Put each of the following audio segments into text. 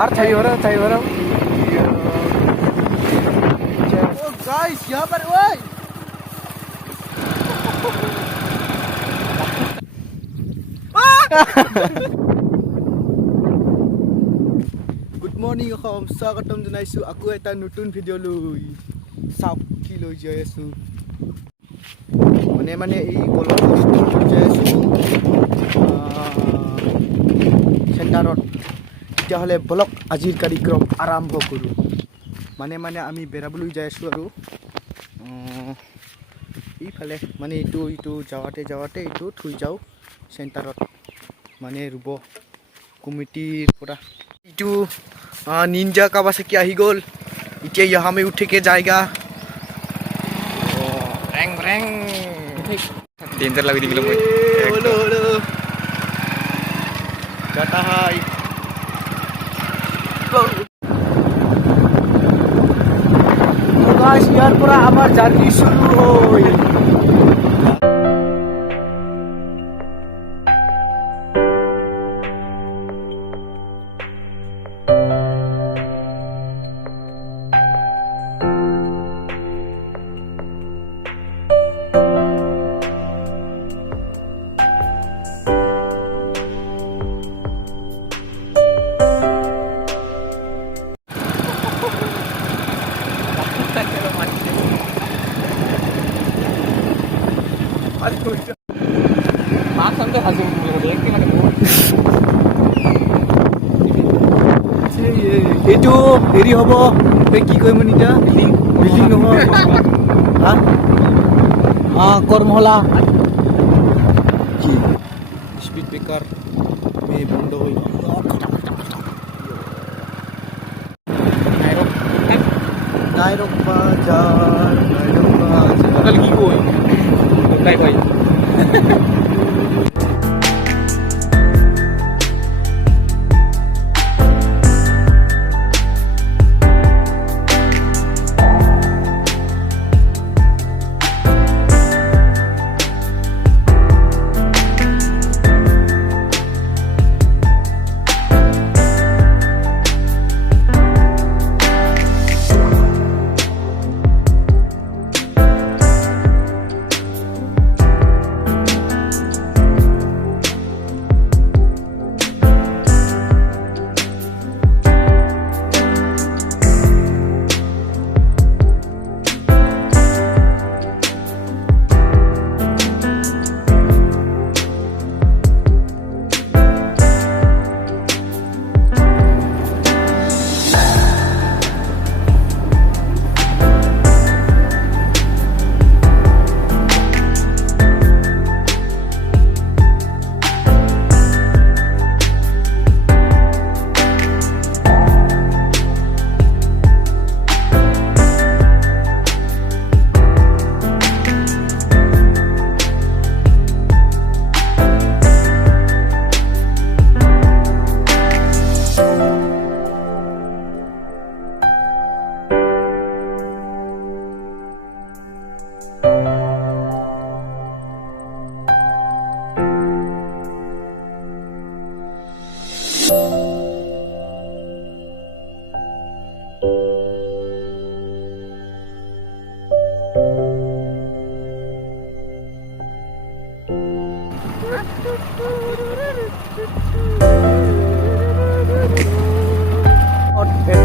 আর থাই हो रहा ओ गाइस यहाँ पर ओए गुड मर्निंग अखम स्वागतम जनाइछु आकु एटा नतुन भिडिओ लुई साउक की लई जाय आसु माने এই কলম বস্তু যাই আছো সেন্টারত এতিয়া হলে ব্লক আজিৰ কাৰ্যক্ৰম আৰম্ভ কৰো মানে আমি বেৰাবলৈ যাই আছো আৰু এইফালে মানে ইটো যাওঁতে ইটো থৈ যাও সেন্টাৰত মানে ৰুব কমিটিৰ পৰা ইটো নিনজা কাৱাসাকি আহি গল এতিয়া यहाँ में उठ के जाएगा रैंग रैंग डेंजर लगी थी मुझे हेलो जाता है तो गाइस यार पूरा हमार जर्नी शुरू होई এইটো হেৰি হ'ব কি কৰিম এতিয়া বিল্ডিং নহয় কৰ্মশালা কি স্পীড ব্ৰেকাৰ বন্ধ হৈ ডাইৰেক্ট বাজাৰ কি কই তাই ভাই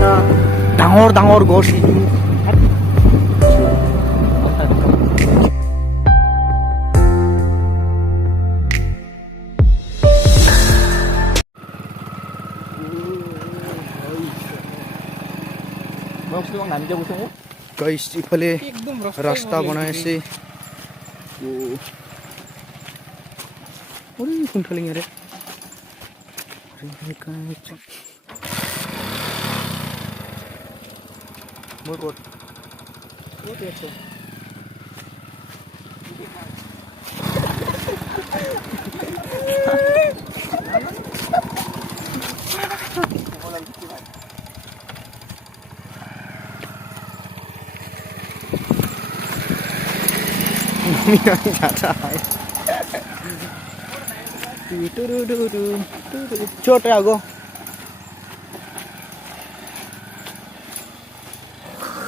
এটা ডাঙৰ গছ ইটো গাইস ইফালে ৰাস্তা বনাই আছে ওই কোনফালে ৰে মোৰ ক'ত আছে जाता है छोटे आगो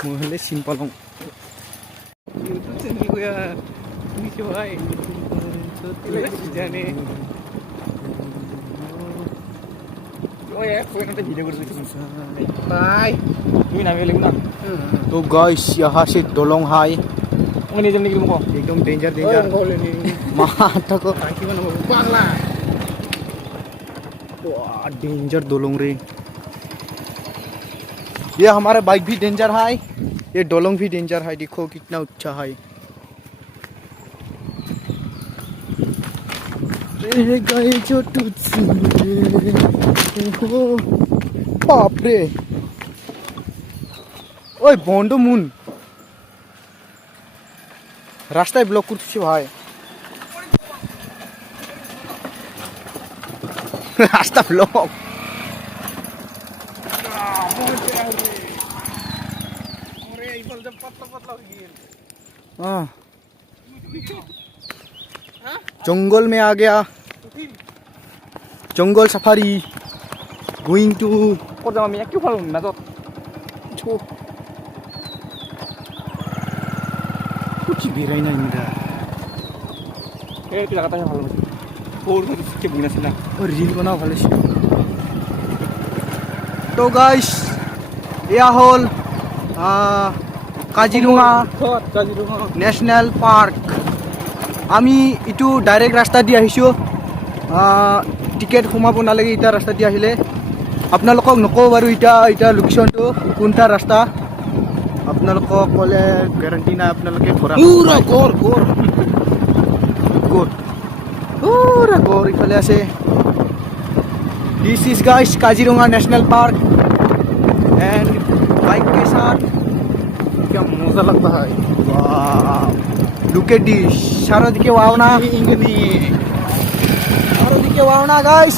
मुहले सिंपल हूँ YouTube channel को यार नीचे भाई जाने ओए कोई ना वीडियो कर दे बाय तू ना मिलेगा ना तो गाइस यहाँ से दोलोंग हाई वो नहीं जमने के लिए मुझको एकदम डेंजर डेंजर माता को टांकी में नमक पागला वाह डेंजर दोलोंग रे ये हमारा बाइक भी डेंजर है ये डोलोंग भी डेंजर है देखो कितना ऊंचा है रह गए जो तुझसे बाप रे ओए बंडो मुन रास्ताয় ব্লক করতেছি ভাই রাস্তা ব্লক जंगल में आ गया जंगल सफारी गोइंग टू और जमा मैं क्यों फालूं ना तो कुछ भी रहना इंदा ये तो लगाता है फालूं और तो के बिना से ना और रील बनाओ ভালো ছিল তো গাইস ইয়া হল কাজিরঙা ন্যাশনাল পার্ক আমি ইটো ডাইরেক্ট রাস্তা দি আহিছো টিকেট সোমাব নালাগে ইটা ৰাস্তা দি আহিলে আপোনালোকক নকওঁ বাৰু ইটা লোকেশ্যনটো কোনটা ৰাস্তা আপোনালোকক ক'লে গ্যাৰান্টি নাই আপোনালোকে পুৰা গৰ पूरा गौर इफाले आसे this is guys Kaziranga national park and bike के साथ क्या मजा लगता है वाह लुक एट दिस सारा दिखे वाव ना सारा दिखे वाव ना guys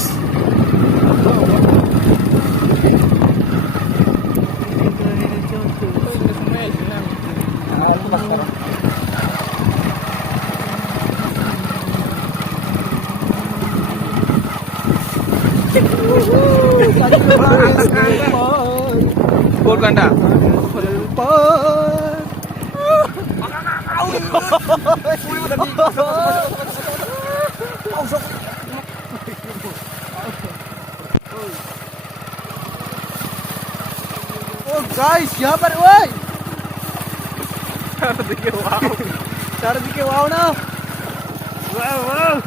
Sport ganda. Oh guys, यहाँ पर ओए देखिए वाह सारा दिखे वाव ना वाह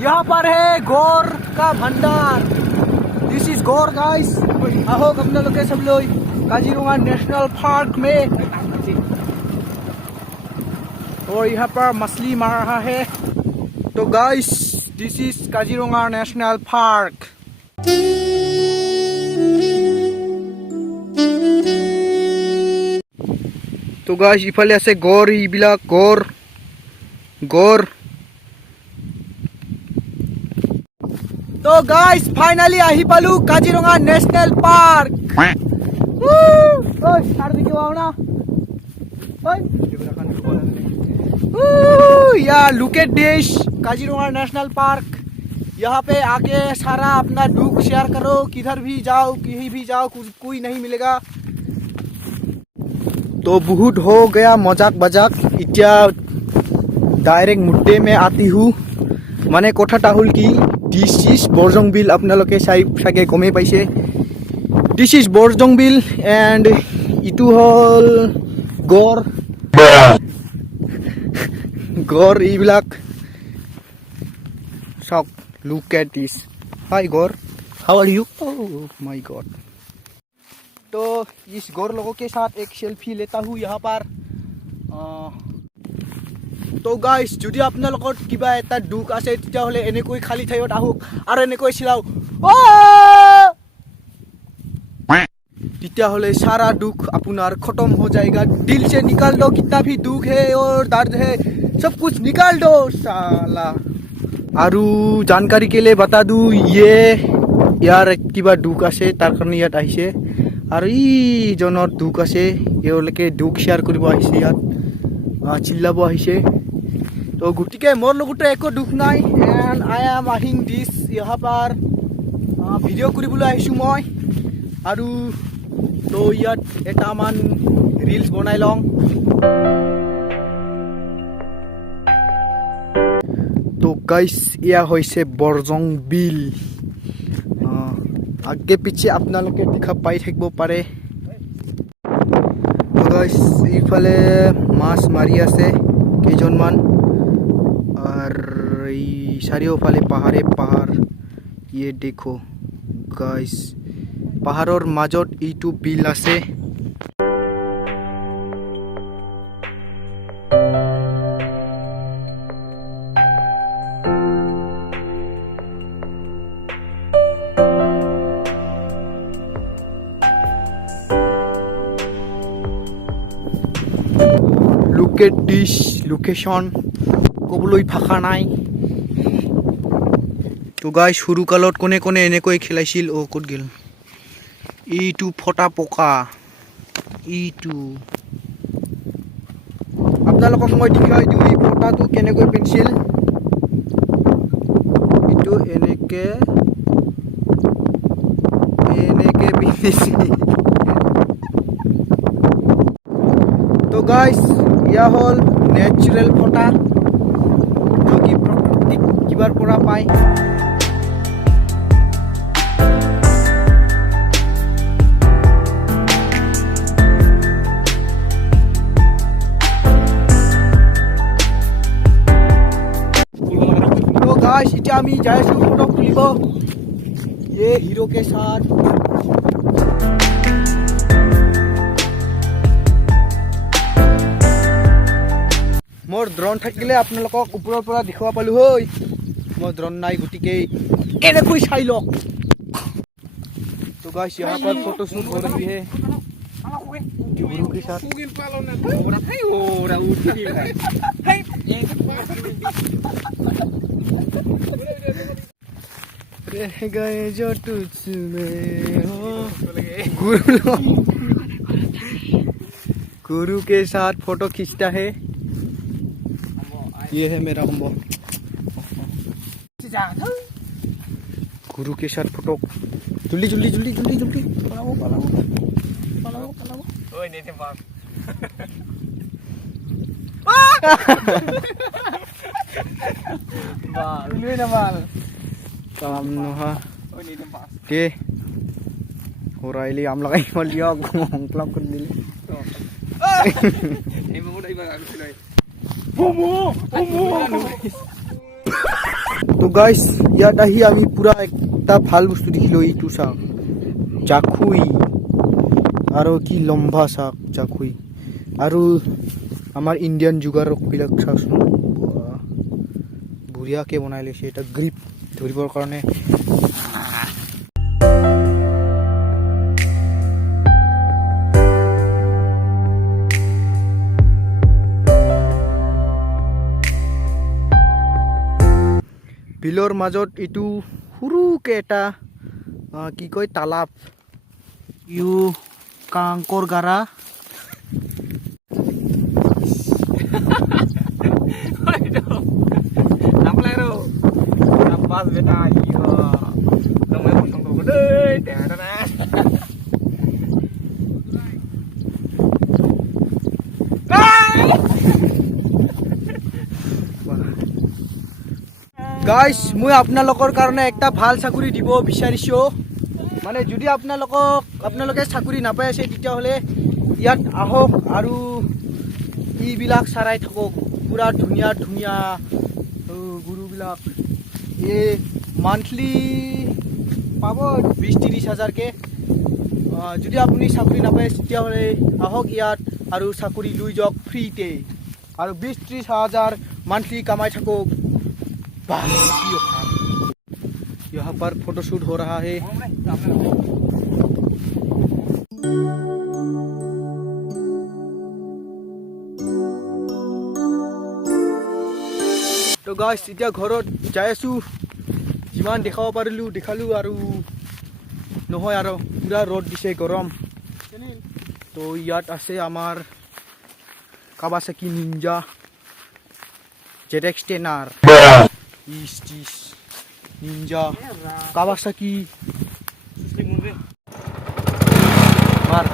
यहाँ पर है गौर का भंडार दिस इज गौर गाइस आओ अपने लोग सब लोग काजीरंगा नेशनल पार्क में और यहाँ पर मछली मार रहा है तो guys this is Kaziranga national park तो गाइस इफाले আছে গড় এইবিলাক গড় तो गाइस फाइनली आही पालू काजीरंगा नेशनल पार्क ओय सार दिखे वाव ना ओय या look at this Kaziranga national park यहाँ पे आके सारा अपना दुख शेयर करो किधर भी जाओ कहीं भी जाओ कोई नहीं मिलेगा तो बहुत हो गया मजाक बजाक इतना डायरेक्ट मुद्दे में आती हूँ माने कथाटा हल कि दिस इज बरजंग अपना लोके सागे गमे पाइसे दिस इज बरजंग एंड इटू हल गड़ এইবিলাক सक लुक एट दिस हाय गौर how are you oh my god तो इस गौर लोगों के साथ एक सेल्फी लेता हूँ यहाँ पर तो गाइस যদি আপোনালোকৰ কিবা এটা দুখ আছে তেতিয়াহলে এনেকৈ খালি ঠাইত আহক আৰু এনেকৈ চিলাও তেতিয়াহলে सारा दुख আপনার खत्म हो जाएगा दिल से निकाल दो कितना भी दुख है और दर्द है सब कुछ निकाल दो साला আৰু जानकारी के लिए बता दूं ये यार কিবা দুখ আছে তাৰ কাৰণে ইয়াত আহিছে আৰু ইজনৰ দুখ আছে, এওঁলোকে দুখ শ্বেয়াৰ কৰিব আহিছে, ইয়াত চিল্লাব আহিছে। তো গতিকে মোৰ লগতে একো দুখ নাই, এণ্ড আই এম আহিং দিছ ইয়াৰ পাৰ ভিডিঅ' কৰিবলৈ আহিছোঁ মই। আৰু তো ইয়াত এটামান ৰিলছ বনাই লওঁ। তো গাইছ এয়া হৈছে বৰজং বিল। আগে পিছে আপোনালোকে দেখা পাই থাকিব পাৰে। তো গাইছ এইফালে মাছ মাৰি আছে কেইজনমান, আৰু এই চাৰিওফালে পাহাৰে পাহাৰ। ইয়ে দেখো গাইছ, পাহাৰৰ মাজত এইটো বিল আছে। Look at this location, ক'বলৈ ভাষা নাই। তো গাইছ সৰুকালত কোনে কোনে এনেকৈ খেলাইছিল? ক'ত গ'ল? এইটো ফটা পকা, এইটো আপোনালোকক মই দেখাই দিওঁ এই ফটাটো কেনেকৈ পেঞ্চিল। এইটো এনেকে পিন্ধিছিল। তো গাইছ ইয়া হ'ল নেচাৰেল ফটা, যি প্ৰাকৃতিক কিবাৰ পৰা পায়। তো গাইছ এতিয়া আমি যাই আছোঁ ফটো তুলিব এই হিৰোকে সাথ। মোৰ ড্ৰোন থাকিলে আপোনালোকক ওপৰৰ পৰা দেখুৱাব পালোঁ হয়, মোৰ ড্ৰোন নাই, গতিকে এনেকৈ চাই লওক। তো गाइस यहाँ पर फोटो शूट हो रही है गुरु के साथ। रह गए जो तुझमें हो गुरु के साथ फोटो खींचता है। ये है मेरा कम्बो, गुरु के साथ फोटो। जल्दी जल्दी जल्दी जल्दी जल्दी पलाओ पलाओ पलाओ पलाओ। ओए नेते पास बाल ले ना बाल काम नहा। ओए नेते पास के हो राइली आम लगाई मलिया क्लब कर दिले। ए मो दai ba aku silai তো গাইছ ইয়াত আহি আমি পুরা একটা ভাল বস্তু দেখিলো, এইটো শাক জাখুই, আৰু কি লম্বা শাক জাখুই, আৰু আমাৰ ইণ্ডিয়ান যোগাৰবিলাক চাওকচোন, বঢ়িয়াকৈ বনাই লৈছে এটা গ্ৰিপ ধৰিবৰ কাৰণে। বিলৰ মাজত এইটো সৰুকে এটা কি কয় তালাপ, ইউ কাংকৰ গাৰা। গাইছ মই আপোনালোকৰ কাৰণে একটা ভাল চাকৰি দিব বিচাৰিছোঁ, মানে যদি আপোনালোকে চাকৰি নাপাই আছে তেতিয়াহ'লে ইয়াত আহক আৰু এইবিলাক চাৰাই থাকক। পুৰা ধুনীয়া ধুনীয়া গুৰুবিলাক এই মান্থলি পাব 20-30 হাজাৰকৈ। যদি আপুনি চাকৰি নাপায় তেতিয়াহ'লে আহক ইয়াত আৰু চাকৰি লৈ যাওক ফ্ৰীতে, আৰু 20-30 হাজাৰ মান্থলি কামাই থাকক। यहाँ पर फोटोशूट हो रहा है। তো গাইছ এতিয়া ঘৰত যাই আছোঁ, যিমান দেখাব পাৰিলোঁ দেখালোঁ, আৰু নহয় আৰু পুৰা ৰ'দ দিছে গৰম। তো ইয়াত আছে আমাৰ কাৱাসাকি নিনজা ZX10R ইস নিনজা কাৱাসাকি মাৰ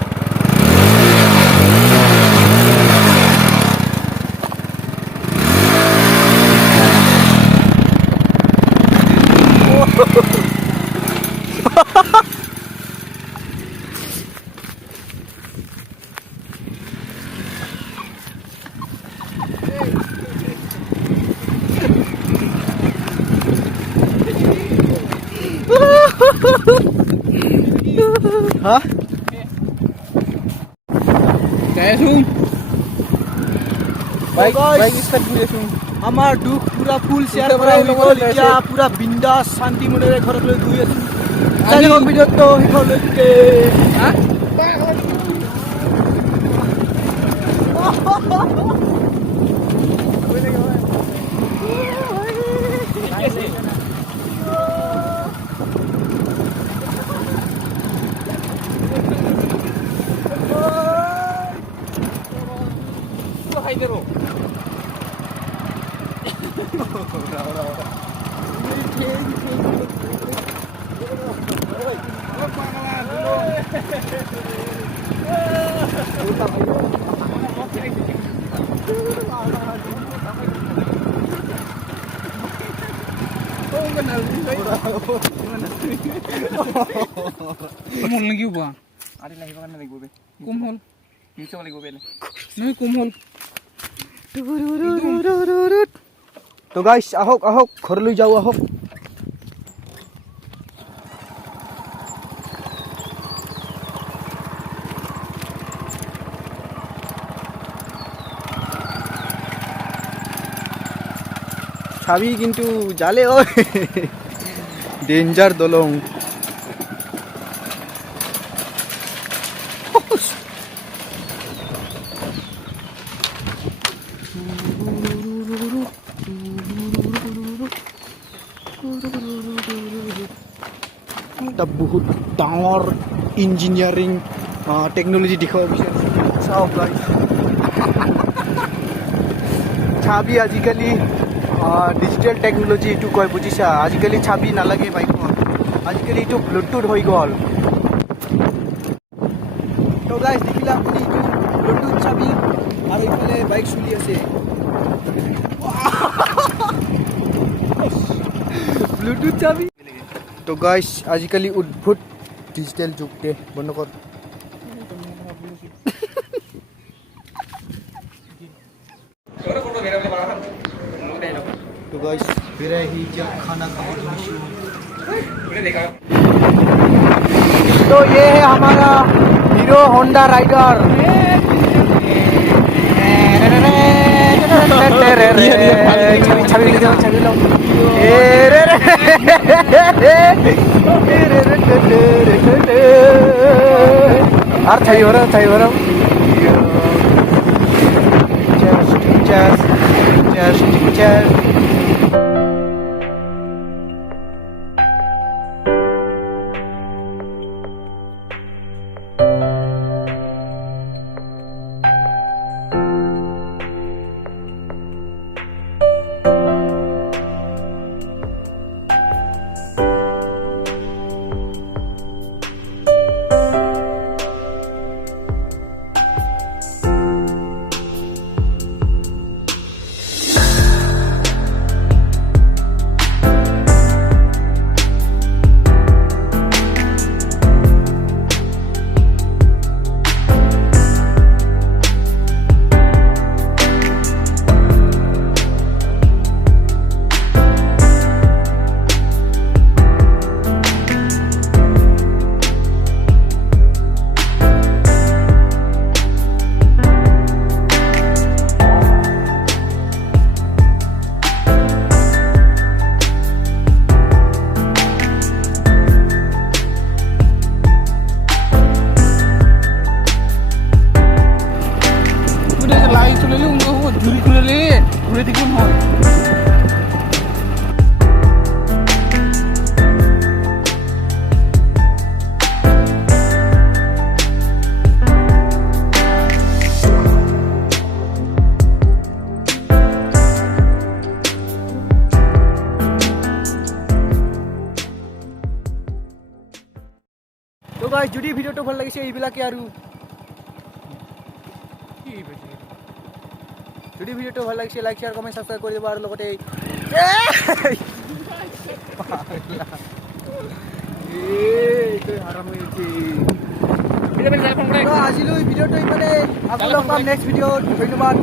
হ্যাঁ আমাৰ দুখ পুৰা ফুল শ্বেয়াৰ কৰা হৈ গ'ল এতিয়া পুৰা বিন্দাছ শান্তি মনেৰে ঘৰলৈ গৈ আছো আজিৰ ভিডিঅ'টো শেষলৈকে কোমল নেকি উবা আৰে লাগিব কাৰণে লাগিব বে কোমল নিচে লাগিব বে নই কোমল তো গাইস আহক আহক ঘৰলৈ যাও আহক ছাবি কিন্তু জালে ও ডেঞ্জাৰ দলং এটা বহুত ডাঙৰ ইঞ্জিনিয়াৰিং টেকনলজি দেখাব বিচাৰিছোঁ চাওক গাইছ ছাবি আজিকালি ডিজিটেল টেকনলজি এইটো কয় বুজিছা আজিকালি ছাবি নালাগে বাইকত আজিকালি এইটো ব্লুটুথ হৈ গ'ল তো গাইছ দেখিলা আপুনি এইটো ব্লুটুথ ছাবি আৰু এইফালে বাইক চলি আছে ব্লুটুথ ছাবি তো গাইছ আজিকালি উদ্ভুত ডিজিটেল যুগ দে বন্ধ কৰ तो गाइस मेरा ही जब खाना खाने तो ये है हमारा हीरो होंडा राइडर छवि लो और छवि हो रहा Cheers. গাইজ যদি ভিডিঅ'টো ভাল লাগিছে এইবিলাকে আৰু যদি ভিডিঅ'টো ভাল লাগিছে লাইক শ্বেয়াৰ কমেণ্ট ছাবস্ক্ৰাইব কৰি দিব আৰু লগতে আজিলৈ ভিডিঅ'টো ইমানে আকৌ লগ পাম নেক্সট ভিডিঅ'ত ধন্যবাদ